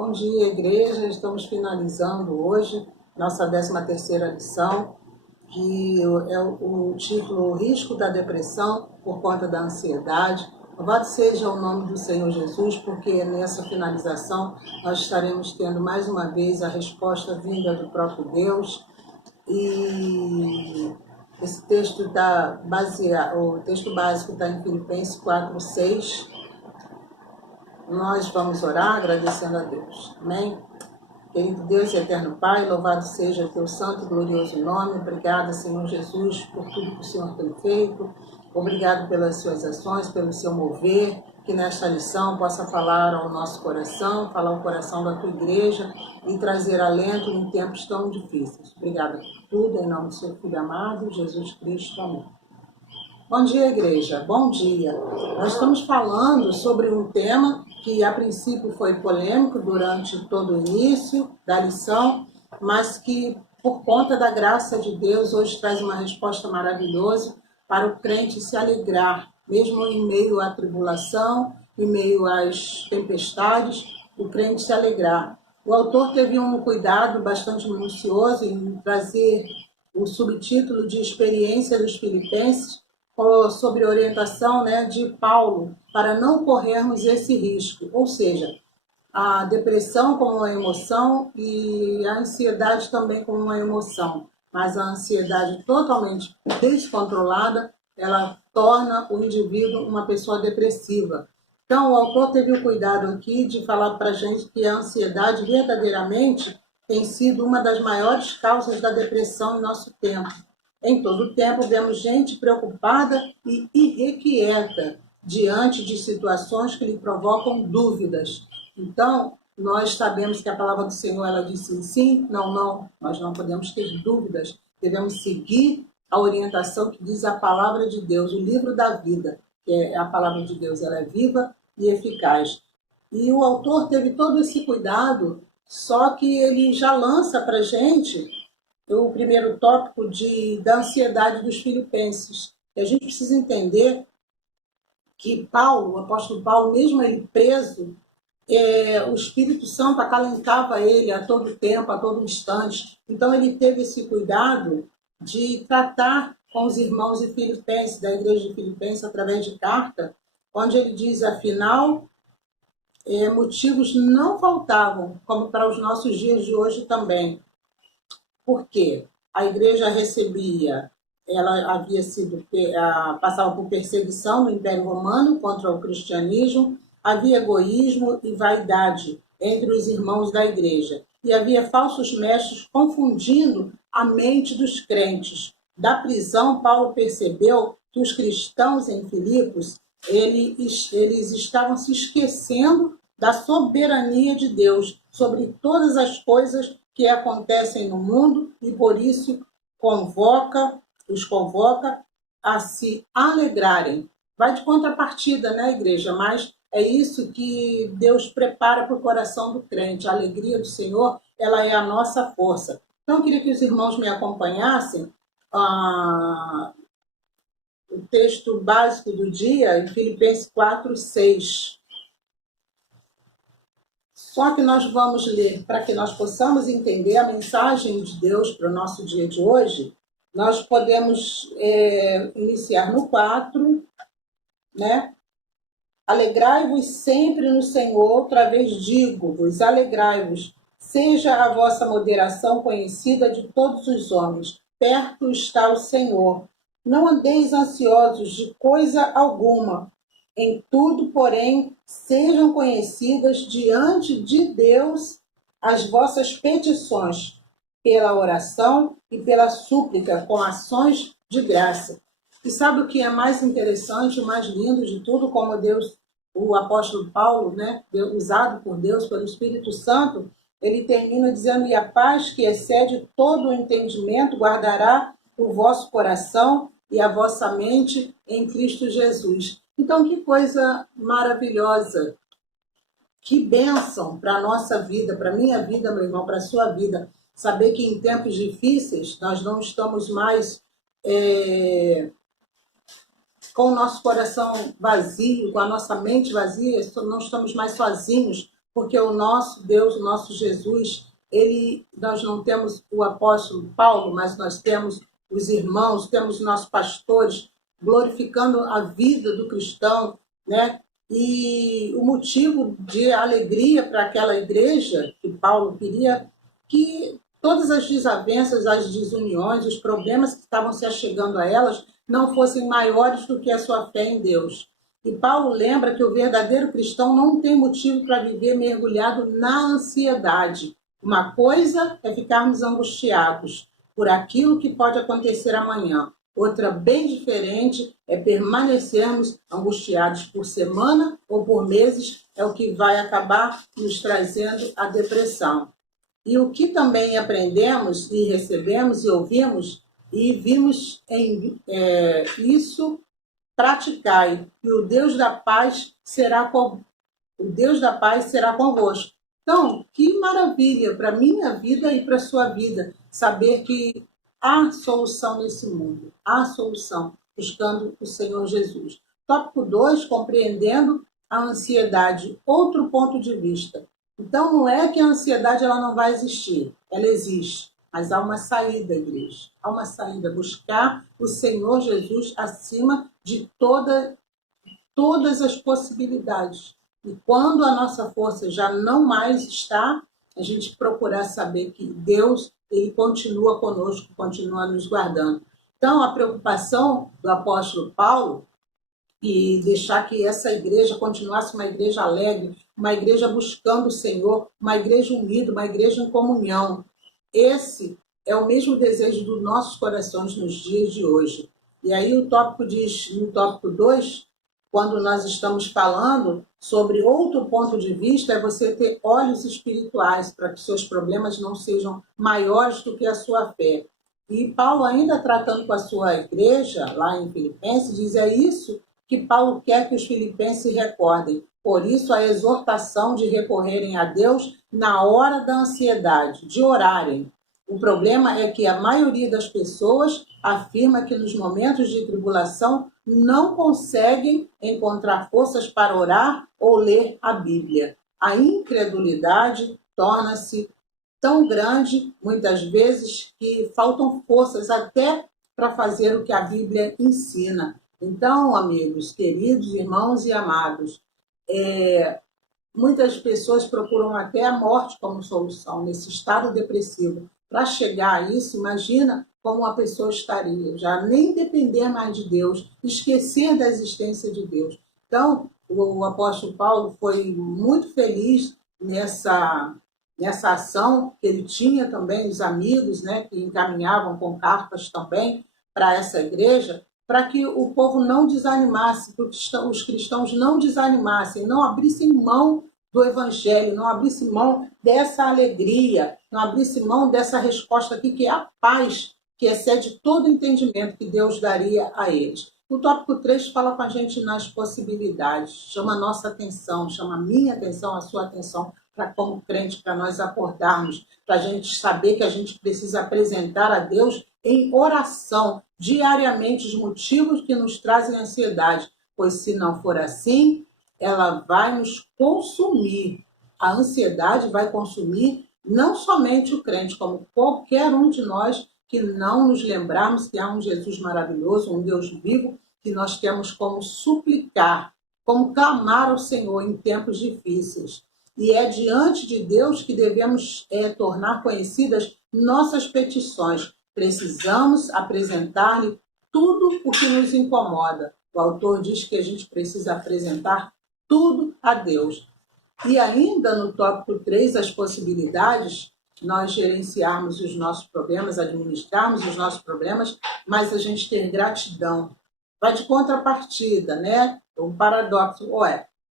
Bom dia, igreja. Estamos finalizando hoje nossa 13ª lição, que é o título Risco da Depressão por conta da ansiedade. Louvado seja o nome do Senhor Jesus, porque nessa finalização nós estaremos tendo mais uma vez a resposta vinda do próprio Deus. E esse texto está baseado, o texto básico está em Filipenses 4:6. Nós vamos orar agradecendo a Deus. Amém? Querido Deus e eterno Pai, louvado seja o teu santo e glorioso nome. Obrigada, Senhor Jesus, por tudo que o Senhor tem feito. Obrigado pelas suas ações, pelo seu mover, que nesta lição possa falar ao nosso coração, falar ao coração da tua igreja e trazer alento em tempos tão difíceis. Obrigada por tudo, em nome do seu Filho amado, Jesus Cristo. Amém. Bom dia, igreja. Bom dia. Nós estamos falando sobre um tema que a princípio foi polêmico durante todo o início da lição, mas que por conta da graça de Deus hoje traz uma resposta maravilhosa para o crente se alegrar, mesmo em meio à tribulação, em meio às tempestades, o crente se alegrar. O autor teve um cuidado bastante minucioso em trazer o subtítulo de Experiência dos Filipenses, sobre orientação de Paulo, para não corrermos esse risco, ou seja, a depressão como uma emoção e a ansiedade também como uma emoção, mas a ansiedade totalmente descontrolada, ela torna o indivíduo uma pessoa depressiva. Então, o autor teve o cuidado aqui de falar para a gente que a ansiedade verdadeiramente tem sido uma das maiores causas da depressão em nosso tempo. Em todo o tempo, vemos gente preocupada e irrequieta diante de situações que lhe provocam dúvidas. Então, nós sabemos que a palavra do Senhor, ela diz sim, sim, não, não. Nós não podemos ter dúvidas. Devemos seguir a orientação que diz a palavra de Deus, o livro da vida, que é a palavra de Deus, ela é viva e eficaz. E o autor teve todo esse cuidado, só que ele já lança para a gente o primeiro tópico da ansiedade dos filipenses. E a gente precisa entender que Paulo, o apóstolo Paulo, mesmo ele preso, o Espírito Santo acalentava ele a todo tempo, a todo instante. Então ele teve esse cuidado de tratar com os irmãos de Filipenses, da igreja de Filipenses, através de carta, onde ele diz, afinal, motivos não faltavam, como para os nossos dias de hoje também. Porque a igreja recebia, ela havia sido, passava por perseguição no Império Romano contra o cristianismo, havia egoísmo e vaidade entre os irmãos da igreja. E havia falsos mestres confundindo a mente dos crentes. Da prisão, Paulo percebeu que os cristãos em Filipos, eles estavam se esquecendo da soberania de Deus sobre todas as coisas que acontecem no mundo e por isso os convoca a se alegrarem. Vai de contrapartida, né, igreja? Mas é isso que Deus prepara para o coração do crente. A alegria do Senhor, ela é a nossa força. Então, eu queria que os irmãos me acompanhassem o texto básico do dia, em Filipenses 4:6. Só que nós vamos ler, para que nós possamos entender a mensagem de Deus para o nosso dia de hoje, nós podemos iniciar no 4, né? Alegrai-vos sempre no Senhor, outra vez digo-vos, alegrai-vos, seja a vossa moderação conhecida de todos os homens, perto está o Senhor. Não andeis ansiosos de coisa alguma, em tudo, porém, sejam conhecidas diante de Deus as vossas petições, pela oração e pela súplica, com ações de graça. E sabe o que é mais interessante, o mais lindo de tudo, como Deus, o apóstolo Paulo, usado por Deus, pelo Espírito Santo, ele termina dizendo, e a paz que excede todo o entendimento guardará o vosso coração e a vossa mente em Cristo Jesus. Então, que coisa maravilhosa, que bênção para a nossa vida, para a minha vida, meu irmão, para a sua vida, saber que em tempos difíceis nós não estamos mais com o nosso coração vazio, com a nossa mente vazia, não estamos mais sozinhos, porque o nosso Deus, o nosso Jesus, nós não temos o apóstolo Paulo, mas nós temos os irmãos, temos nossos pastores glorificando a vida do cristão, né? E o motivo de alegria para aquela igreja que Paulo queria que todas as desavenças, as desuniões, os problemas que estavam se achegando a elas não fossem maiores do que a sua fé em Deus. E Paulo lembra que o verdadeiro cristão não tem motivo para viver mergulhado na ansiedade. Uma coisa é ficarmos angustiados por aquilo que pode acontecer amanhã. Outra, bem diferente, é permanecermos angustiados por semana ou por meses, é o que vai acabar nos trazendo a depressão. E o que também aprendemos e recebemos e ouvimos e vimos isso praticai, e o Deus da paz será convosco. Então, que maravilha para a minha vida e para a sua vida, saber que há solução nesse mundo, há solução, buscando o Senhor Jesus. Tópico 2, compreendendo a ansiedade, outro ponto de vista. Então, não é que a ansiedade ela não vai existir, ela existe, mas há uma saída, igreja. Há uma saída, buscar o Senhor Jesus acima de todas as possibilidades. E quando a nossa força já não mais está, a gente procurar saber que Deus, ele continua conosco, continua nos guardando. Então, a preocupação do apóstolo Paulo e deixar que essa igreja continuasse uma igreja alegre, uma igreja buscando o Senhor, uma igreja unida, uma igreja em comunhão. Esse é o mesmo desejo dos nossos corações nos dias de hoje. E aí o tópico diz, no tópico 2, quando nós estamos falando sobre outro ponto de vista, é você ter olhos espirituais para que seus problemas não sejam maiores do que a sua fé. E Paulo, ainda tratando com a sua igreja, lá em Filipenses, diz, é isso que Paulo quer que os filipenses se recordem. Por isso, a exortação de recorrerem a Deus na hora da ansiedade, de orarem. O problema é que a maioria das pessoas afirma que nos momentos de tribulação não conseguem encontrar forças para orar ou ler a Bíblia. A incredulidade torna-se tão grande, muitas vezes, que faltam forças até para fazer o que a Bíblia ensina. Então, amigos, queridos, irmãos e amados, muitas pessoas procuram até a morte como solução, nesse estado depressivo. Para chegar a isso, imagina como a pessoa estaria, já nem depender mais de Deus, esquecer da existência de Deus. Então, o apóstolo Paulo foi muito feliz nessa ação que ele tinha também, os amigos, né, que encaminhavam com cartas também para essa igreja, para que o povo não desanimasse, que os cristãos não desanimassem, não abrissem mão do evangelho, não abrissem mão dessa alegria, não abrissem mão dessa resposta aqui, que é a paz, que excede todo entendimento que Deus daria a eles. O tópico 3 fala com a gente nas possibilidades, chama a nossa atenção, chama a minha atenção, a sua atenção, para como crente, para nós acordarmos, para a gente saber que a gente precisa apresentar a Deus em oração, diariamente, os motivos que nos trazem ansiedade, pois se não for assim, ela vai nos consumir. A ansiedade vai consumir não somente o crente, como qualquer um de nós que não nos lembrarmos que há um Jesus maravilhoso, um Deus vivo, que nós temos como suplicar, como clamar ao Senhor em tempos difíceis. E é diante de Deus que devemos tornar conhecidas nossas petições. Precisamos apresentar-lhe tudo o que nos incomoda. O autor diz que a gente precisa apresentar tudo a Deus. E ainda no tópico 3, as possibilidades, nós gerenciarmos os nossos problemas, administrarmos os nossos problemas, mas a gente ter gratidão. Vai de contrapartida, né? Um paradoxo.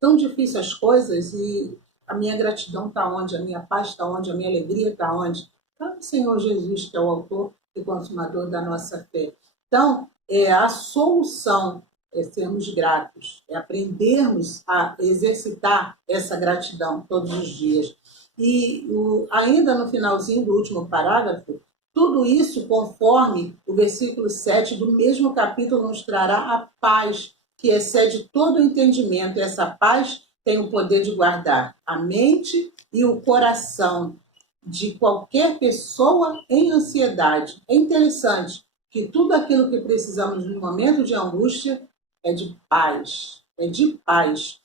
Tão difícil as coisas e a minha gratidão está onde? A minha paz está onde? A minha alegria está onde? Está no Senhor Jesus, que é o autor e consumador da nossa fé. Então, a solução é sermos gratos, é aprendermos a exercitar essa gratidão todos os dias. E ainda no finalzinho do último parágrafo, tudo isso conforme o versículo 7 do mesmo capítulo nos trará a paz, que excede todo o entendimento. E essa paz tem o poder de guardar a mente e o coração de qualquer pessoa em ansiedade. É interessante que tudo aquilo que precisamos no momento de angústia é de paz. É de paz.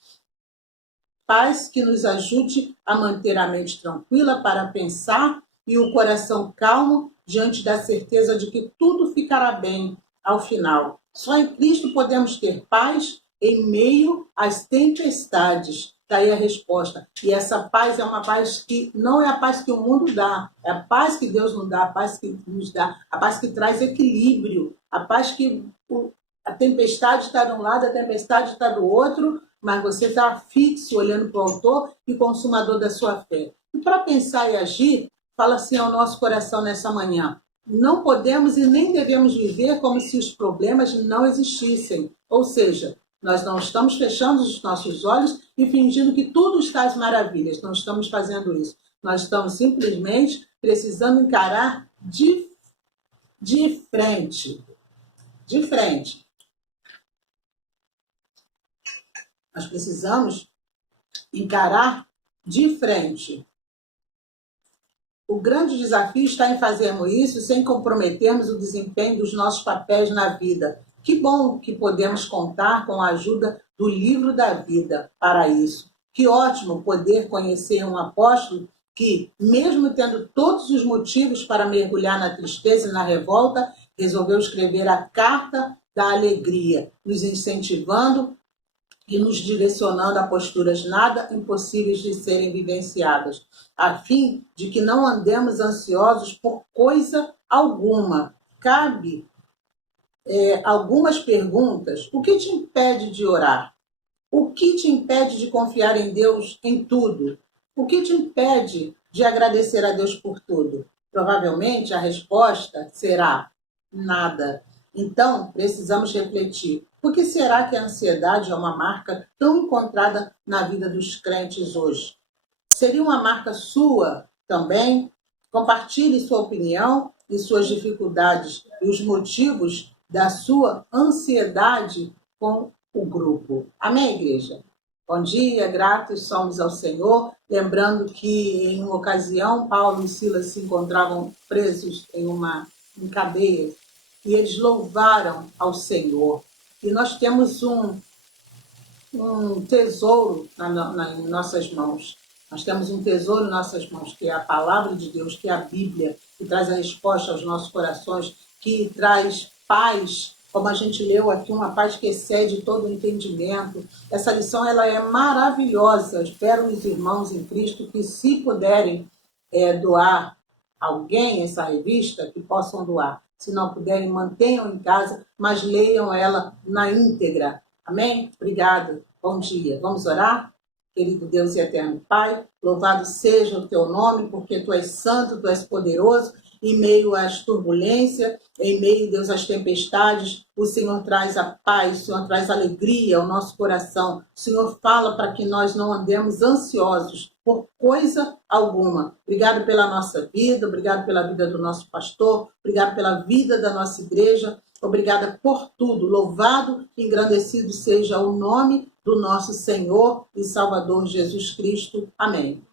Paz que nos ajude a manter a mente tranquila para pensar e o coração calmo diante da certeza de que tudo ficará bem ao final. Só em Cristo podemos ter paz em meio às tempestades. Daí a resposta. E essa paz é uma paz que não é a paz que o mundo dá, é a paz que Deus nos dá, a paz que nos dá, a paz que traz equilíbrio, a paz que a tempestade está de um lado, a tempestade está do outro, mas você está fixo olhando para o autor e consumador da sua fé. E para pensar e agir, fala assim ao nosso coração nessa manhã: não podemos e nem devemos viver como se os problemas não existissem. Ou seja, nós não estamos fechando os nossos olhos e fingindo que tudo está às maravilhas. Não estamos fazendo isso. Nós estamos simplesmente precisando encarar de frente. De frente. Nós precisamos encarar de frente. O grande desafio está em fazermos isso sem comprometermos o desempenho dos nossos papéis na vida. Que bom que podemos contar com a ajuda do livro da vida para isso. Que ótimo poder conhecer um apóstolo que, mesmo tendo todos os motivos para mergulhar na tristeza e na revolta, resolveu escrever a carta da alegria, nos incentivando e nos direcionando a posturas nada impossíveis de serem vivenciadas, a fim de que não andemos ansiosos por coisa alguma. Cabe algumas perguntas. O que te impede de orar? O que te impede de confiar em Deus em tudo? O que te impede de agradecer a Deus por tudo? Provavelmente a resposta será nada. Então, precisamos refletir. Por que será que a ansiedade é uma marca tão encontrada na vida dos crentes hoje? Seria uma marca sua também? Compartilhe sua opinião e suas dificuldades e os motivos da sua ansiedade com o grupo. Amém, igreja? Bom dia, gratos somos ao Senhor. Lembrando que, em uma ocasião, Paulo e Silas se encontravam presos em cadeia e eles louvaram ao Senhor. E nós temos um tesouro em nossas mãos. Nós temos um tesouro em nossas mãos, que é a palavra de Deus, que é a Bíblia, que traz a resposta aos nossos corações, que traz paz, como a gente leu aqui, uma paz que excede todo o entendimento. Essa lição ela é maravilhosa. Espero os irmãos em Cristo que, se puderem doar alguém essa revista, que possam doar. Se não puderem, mantenham em casa, mas leiam ela na íntegra. Amém? Obrigada. Bom dia. Vamos orar? Querido Deus e eterno Pai, louvado seja o teu nome, porque tu és santo, tu és poderoso. Em meio às turbulências, em meio, Deus, às tempestades, o Senhor traz a paz, o Senhor traz alegria ao nosso coração. O Senhor fala para que nós não andemos ansiosos por coisa alguma. Obrigado pela nossa vida, obrigado pela vida do nosso pastor, obrigado pela vida da nossa igreja, obrigada por tudo. Louvado e engrandecido seja o nome do nosso Senhor e Salvador Jesus Cristo. Amém.